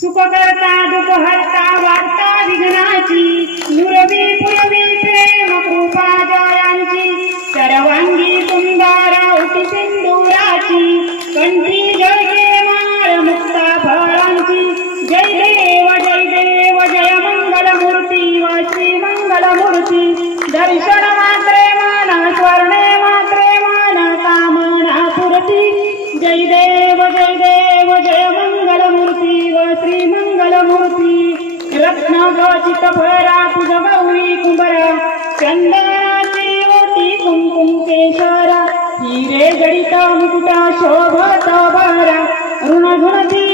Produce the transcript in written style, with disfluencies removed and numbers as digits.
सुखकर्ता दुःखहर्ता वार्ता विघ्नाची नुरवी पुरवी प्रेम कृपा जयांची सर्वांगी सुंदर उटी सिंदुराची कंठी जळके माळ मुक्ता फळांची जय देव जय मंगलमूर्ती व श्री मंगलमूर्ती दर्शन मात्रे मन स्वर्णे मात्रे मन कामना पूर्ती जय देव जय मंगलमूर्ती व श्री मंगलमूर्ती रत्न गचित भरा तुझ गौरी कुंभरा चंदनाची ओटी कुंकुम केशरा हिरे जडित मुकुट शोभत भरा ऋण गुणती